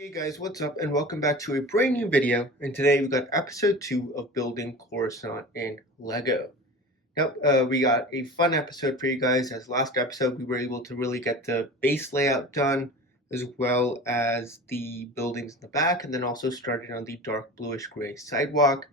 Hey guys, what's up and welcome back to a brand new video, and today we got episode 2 of building Coruscant in Lego. Yep, we got a fun episode for you guys. As last episode we were able to really get the base layout done as well as the buildings in the back, and then also started on the dark bluish gray sidewalk.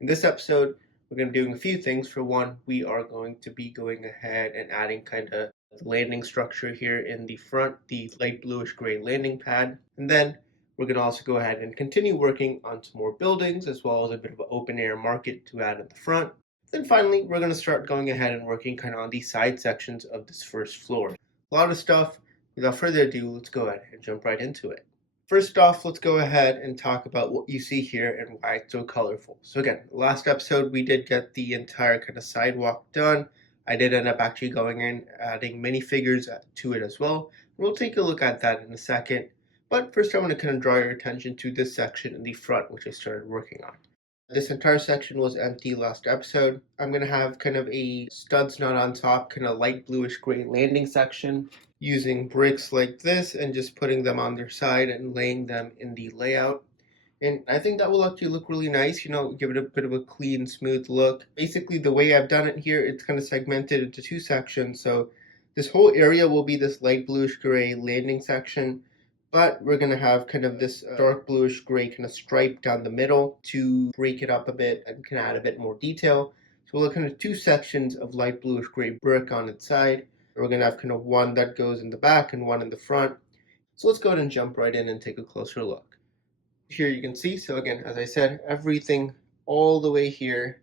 In this episode we're going to be doing a few things. For one, we are going to be going ahead and adding kind of the landing structure here in the front, the light bluish gray landing pad, and then we're going to also go ahead and continue working on some more buildings as well as a bit of an open air market to add at the front. Then finally, we're going to start going ahead and working kind of on the side sections of this first floor. A lot of stuff. Without further ado, let's go ahead and jump right into it. First off, let's go ahead and talk about what you see here and why it's so colorful. So again, last episode we did get the entire kind of sidewalk done. I did end up actually going in, adding minifigures to it as well. We'll take a look at that in a second. But first I want to kind of draw your attention to this section in the front, which I started working on. This entire section was empty last episode. I'm going to have kind of a studs not on top, kind of light bluish gray landing section, using bricks like this and just putting them on their side and laying them in the layout. And I think that will actually look really nice, give it a bit of a clean, smooth look. Basically, the way I've done it here, it's kind of segmented into two sections. So this whole area will be this light bluish gray landing section, but we're going to have kind of this dark bluish gray kind of stripe down the middle to break it up a bit and can add a bit more detail. So we'll have kind of two sections of light bluish gray brick on its side. We're going to have kind of one that goes in the back and one in the front. So let's go ahead and jump right in and take a closer look. Here you can see, so again, as I said, everything all the way here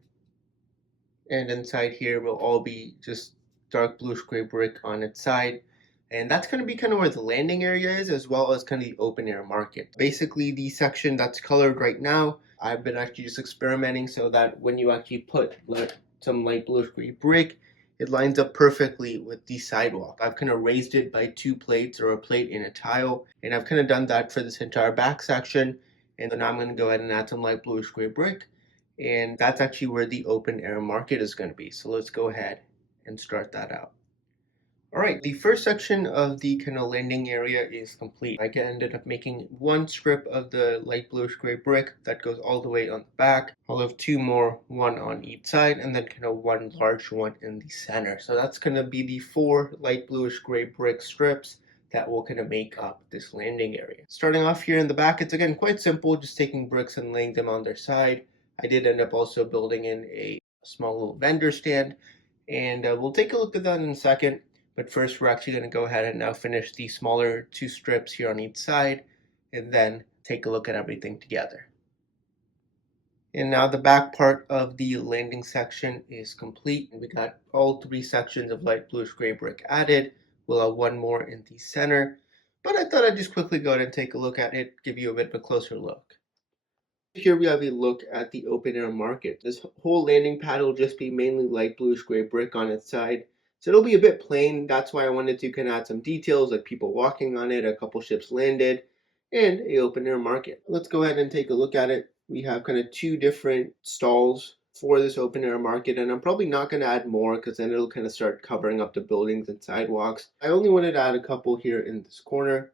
and inside here will all be just dark bluish gray brick on its side. And that's going to be kind of where the landing area is, as well as kind of the open air market. Basically, the section that's colored right now, I've been actually just experimenting so that when you actually put some light bluish gray brick, it lines up perfectly with the sidewalk. I've kind of raised it by two plates or a plate in a tile, and I've kind of done that for this entire back section. And then I'm going to go ahead and add some light bluish gray brick, and that's actually where the open air market is going to be. So let's go ahead and start that out. Alright, the first section of the kind of landing area is complete. I ended up making one strip of the light bluish gray brick that goes all the way on the back. I'll have two more, one on each side, and then kind of one large one in the center. So that's going to be the four light bluish gray brick strips that will kind of make up this landing area. Starting off here in the back, it's again quite simple, just taking bricks and laying them on their side. I did end up also building in a small little vendor stand, and we'll take a look at that in a second. But first we're actually going to go ahead and now finish the smaller two strips here on each side, and then take a look at everything together. And now the back part of the landing section is complete, and we got all three sections of light bluish gray brick added. We'll have one more in the center, but I thought I'd just quickly go ahead and take a look at it, give you a bit of a closer look. Here we have a look at the open air market. This whole landing pad will just be mainly light bluish gray brick on its side. So it'll be a bit plain. That's why I wanted to kind of add some details like people walking on it, a couple ships landed, and a open air market. Let's go ahead and take a look at it. We have kind of two different stalls for this open air market, and I'm probably not going to add more because then it'll kind of start covering up the buildings and sidewalks. I only wanted to add a couple here in this corner.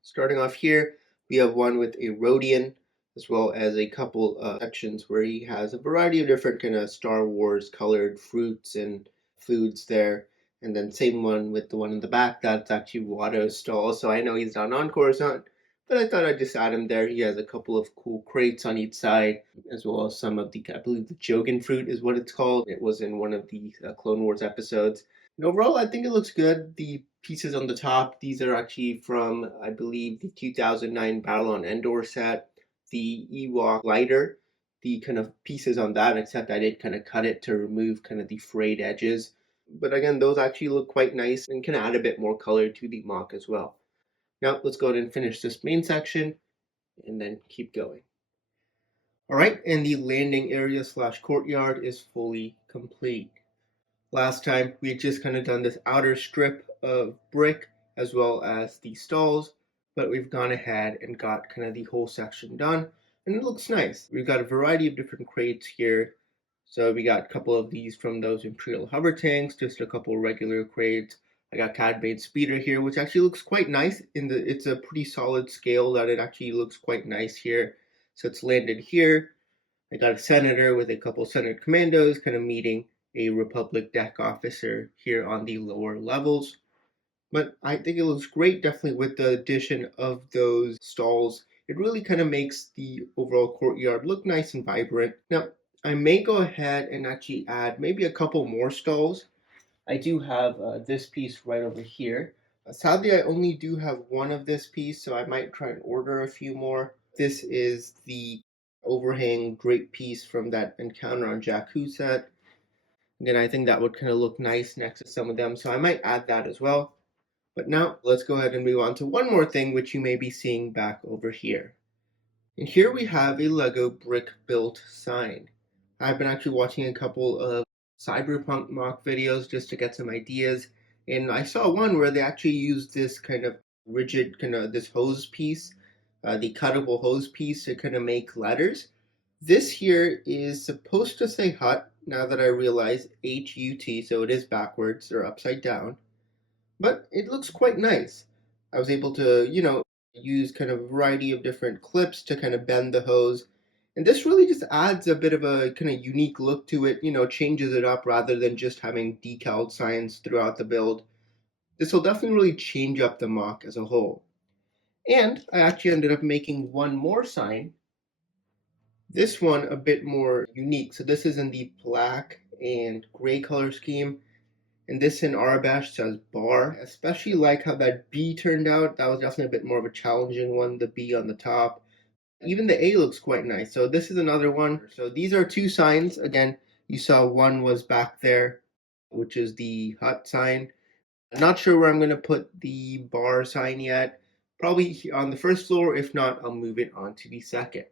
Starting off here, we have one with a Rodian, as well as a couple of sections where he has a variety of different kind of Star Wars colored fruits and foods there. And then same one with the one in the back, that's actually Watto's stall. So I know he's not on Coruscant, but I thought I'd just add him there. He has a couple of cool crates on each side, as well as some of the, I believe the Jogan fruit is what it's called. It was in one of the Clone Wars episodes. And overall, I think it looks good. The pieces on the top, these are actually from, I believe, the 2009 Battle on Endor set. The Ewok lighter, the kind of pieces on that, except I did kind of cut it to remove kind of the frayed edges. But again, those actually look quite nice and can add a bit more color to the mock as well. Now let's go ahead and finish this main section and then keep going. Alright, and the landing area / courtyard is fully complete. Last time we had just kind of done this outer strip of brick as well as the stalls, but we've gone ahead and got kind of the whole section done, and it looks nice. We've got a variety of different crates here. So we got a couple of these from those Imperial hover tanks, just a couple regular crates, I got Cad Bane Speeder here, which actually looks quite nice. It's a pretty solid scale that it actually looks quite nice here. So it's landed here. I got a senator with a couple Senate commandos kind of meeting a Republic deck officer here on the lower levels. But I think it looks great, definitely with the addition of those stalls. It really kind of makes the overall courtyard look nice and vibrant. Now, I may go ahead and actually add maybe a couple more stalls. I do have this piece right over here. Sadly, I only do have one of this piece, so I might try and order a few more. This is the overhang drape piece from that encounter on Jakku set. Again, I think that would kind of look nice next to some of them, so I might add that as well. But now let's go ahead and move on to one more thing which you may be seeing back over here. And here we have a Lego brick built sign. I've been actually watching a couple of cyberpunk mock videos just to get some ideas, and I saw one where they actually used this kind of rigid this hose piece, the cuttable hose piece, to kind of make letters. This here is supposed to say hut, now that I realize HUT, so it is backwards or upside down, but it looks quite nice. I was able to, use kind of a variety of different clips to kind of bend the hose. And this really just adds a bit of a kind of unique look to it, changes it up rather than just having decaled signs throughout the build. This will definitely really change up the mock as a whole. And I actually ended up making one more sign. This one a bit more unique. So this is in the black and gray color scheme. And this in Arabash says bar. Especially like how that B turned out. That was definitely a bit more of a challenging one, the B on the top. Even the A looks quite nice. So this is another one. So these are two signs. Again, you saw one was back there, which is the hut sign. I'm not sure where I'm going to put the bar sign yet. Probably on the first floor. If not, I'll move it on to the second.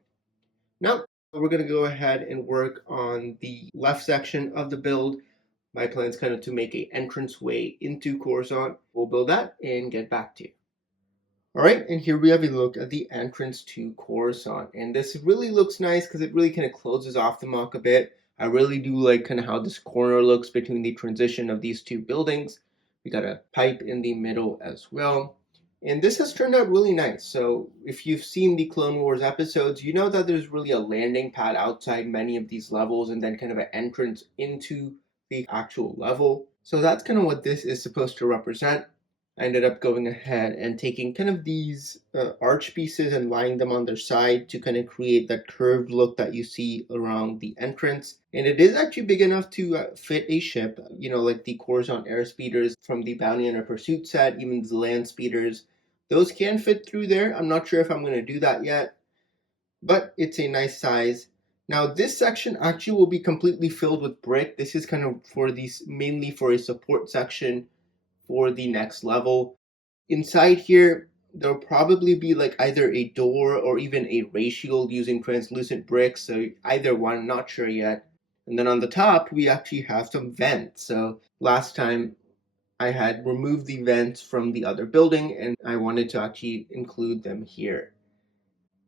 Now, we're going to go ahead and work on the left section of the build. My plan is kind of to make an entranceway into Coruscant. We'll build that and get back to you. Alright, and here we have a look at the entrance to Coruscant. And this really looks nice because it really kind of closes off the mock a bit. I really do like kind of how this corner looks between the transition of these two buildings. We got a pipe in the middle as well. And this has turned out really nice. So if you've seen the Clone Wars episodes, you know that there's really a landing pad outside many of these levels and then kind of an entrance into the actual level. So that's kind of what this is supposed to represent. I ended up going ahead and taking kind of these arch pieces and lying them on their side to kind of create that curved look that you see around the entrance. And it is actually big enough to fit a ship, like the Coruscant air speeders from the Bounty Hunter Pursuit set, even the land speeders. Those can fit through there. I'm not sure if I'm going to do that yet, but it's a nice size. Now this section actually will be completely filled with brick. This is kind of for these, mainly for a support section for the next level. Inside here, there'll probably be like either a door or even a ray shield using translucent bricks, so either one, not sure yet. And then on the top, we actually have some vents. So last time I had removed the vents from the other building and I wanted to actually include them here.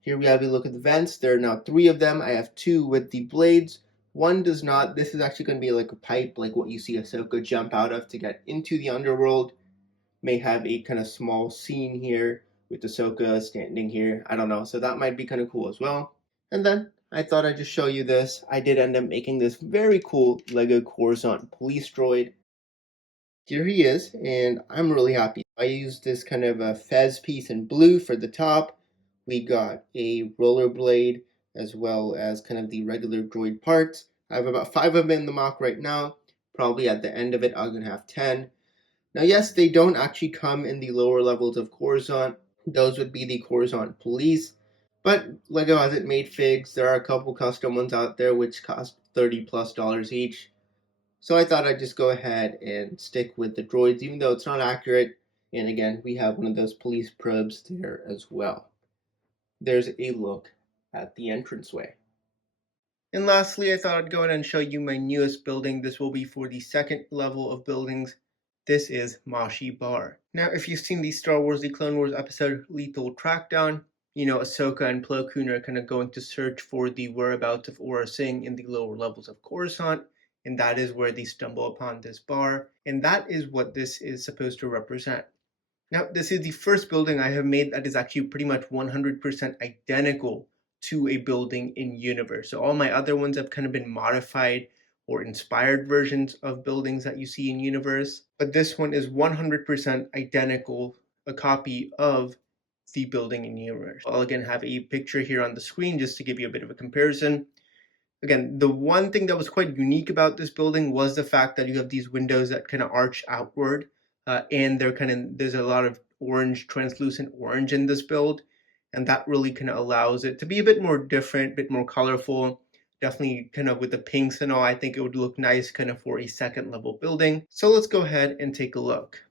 Here we have a look at the vents. There are now 3 of them. I have 2 with the blades. One does not. This is actually going to be like a pipe, like what you see Ahsoka jump out of to get into the underworld. May have a kind of small scene here with Ahsoka standing here. I don't know. So that might be kind of cool as well. And then I thought I'd just show you this. I did end up making this very cool Lego Coruscant police droid. Here he is, and I'm really happy. I used this kind of a fez piece in blue for the top. We got a rollerblade as well as kind of the regular droid parts. I have about 5 of them in the mock right now. Probably at the end of it, I'm going to have 10. Now, yes, they don't actually come in the lower levels of Coruscant. Those would be the Coruscant police. But Lego hasn't made figs. There are a couple custom ones out there which cost $30+ each. So I thought I'd just go ahead and stick with the droids, even though it's not accurate. And again, we have one of those police probes there as well. There's a look at the entranceway. And lastly, I thought I'd go ahead and show you my newest building. This will be for the second level of buildings. This is Moshi Bar. Now, if you've seen the Star Wars The Clone Wars episode Lethal Trackdown, Ahsoka and Plo Koon are kind of going to search for the whereabouts of Aurra Sing in the lower levels of Coruscant. and that is where they stumble upon this bar, and that is what this is supposed to represent. Now, this is the first building I have made that is actually pretty much 100% identical to a building in universe. So all my other ones have kind of been modified or inspired versions of buildings that you see in universe, but this one is 100% identical, a copy of the building in universe. I'll again have a picture here on the screen just to give you a bit of a comparison. Again, the one thing that was quite unique about this building was the fact that you have these windows that kind of arch outward, and there's a lot of orange, translucent orange in this build, and that really kind of allows it to be a bit more different, a bit more colorful. Definitely kind of with the pinks and all, I think it would look nice kind of for a second level building. So let's go ahead and take a look.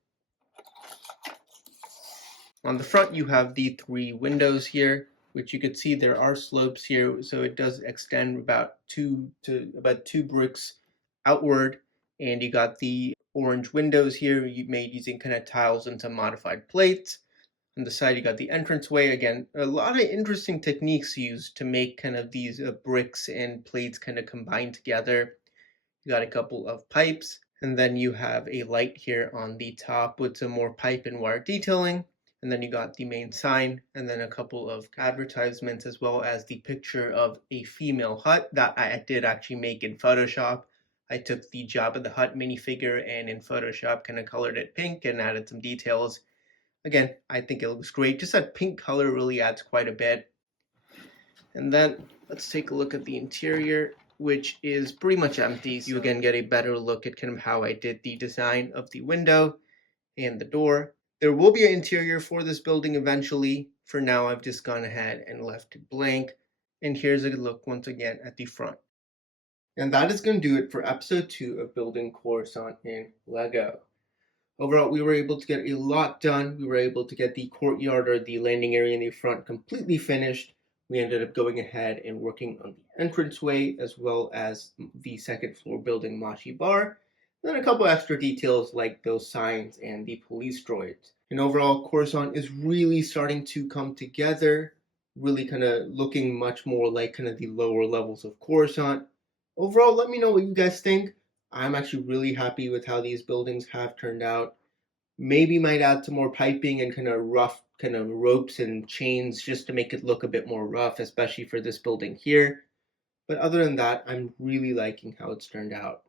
On the front, you have the 3 windows here, which you could see there are slopes here, so it does extend about two bricks outward, and you got the orange windows here you made using kind of tiles and some modified plates. On the side, you got the entranceway. Again, a lot of interesting techniques used to make kind of these bricks and plates kind of combine together. You got a couple of pipes, and then you have a light here on the top with some more pipe and wire detailing. And then you got the main sign, and then a couple of advertisements, as well as the picture of a female hut that I did actually make in Photoshop. I took the Jabba the Hutt minifigure and in Photoshop kind of colored it pink and added some details. Again, I think it looks great. Just that pink color really adds quite a bit. And then let's take a look at the interior, which is pretty much empty. So you again get a better look at kind of how I did the design of the window and the door. There will be an interior for this building eventually. For now, I've just gone ahead and left it blank. And here's a look once again at the front. And that is going to do it for episode 2 of building Coruscant in Lego. Overall, we were able to get a lot done. We were able to get the courtyard or the landing area in the front completely finished. We ended up going ahead and working on the entranceway as well as the second floor building Moshi Bar. Then a couple extra details like those signs and the police droids. And overall, Coruscant is really starting to come together, really kind of looking much more like kind of the lower levels of Coruscant. Overall, let me know what you guys think. I'm actually really happy with how these buildings have turned out. Maybe might add some more piping and kind of rough kind of ropes and chains just to make it look a bit more rough, especially for this building here. But other than that, I'm really liking how it's turned out.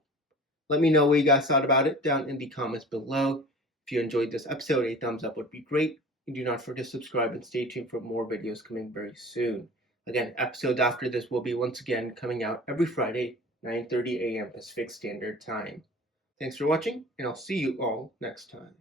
Let me know what you guys thought about it down in the comments below. If you enjoyed this episode, a thumbs up would be great. And do not forget to subscribe and stay tuned for more videos coming very soon. Again, episodes after this will be once again coming out every Friday, 9:30 a.m. Pacific Standard Time. Thanks for watching, and I'll see you all next time.